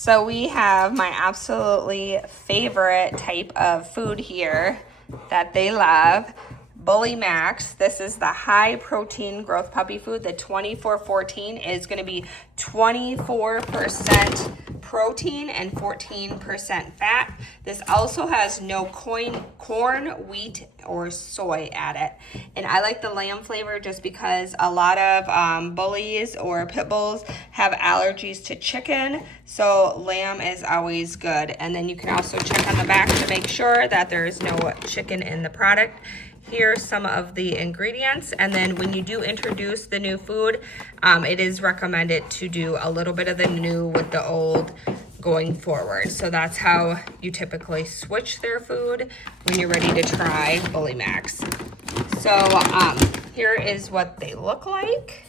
So we have my absolutely favorite type of food here that they love. Bully Max. This is the high protein growth puppy food. The 2414 is going to be 24% protein and 14% fat. This also has no corn, wheat, or soy added. And I like the lamb flavor just because a lot of bullies or pit bulls have allergies to chicken. So lamb is always good. And then you can also check on the back to make sure that there is no chicken in the product. Here's some of the ingredients, and then when you do introduce the new food, it is recommended to do a little bit of the new with the old going forward. So that's how you typically switch their food when you're ready to try Bully Max. So here is what they look like.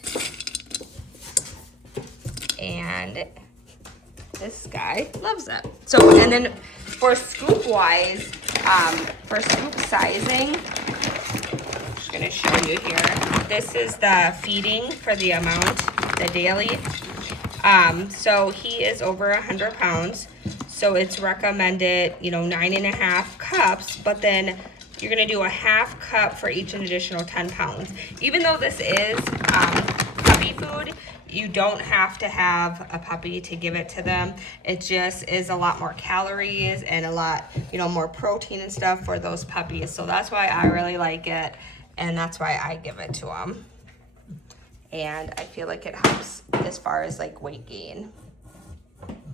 And this guy loves it. So, and then for scoop wise, for scoop sizing, I'm going to show you here. This is the feeding for the amount, the daily. So he is over 100 pounds. So it's recommended, 9.5 cups, but then you're going to do a half cup for each additional 10 pounds. Even though this is puppy food, you don't have to have a puppy to give it to them. It just is a lot more calories and a lot, more protein and stuff for those puppies. So that's why I really like it. And that's why I give it to them. And I feel like it helps as far as like weight gain.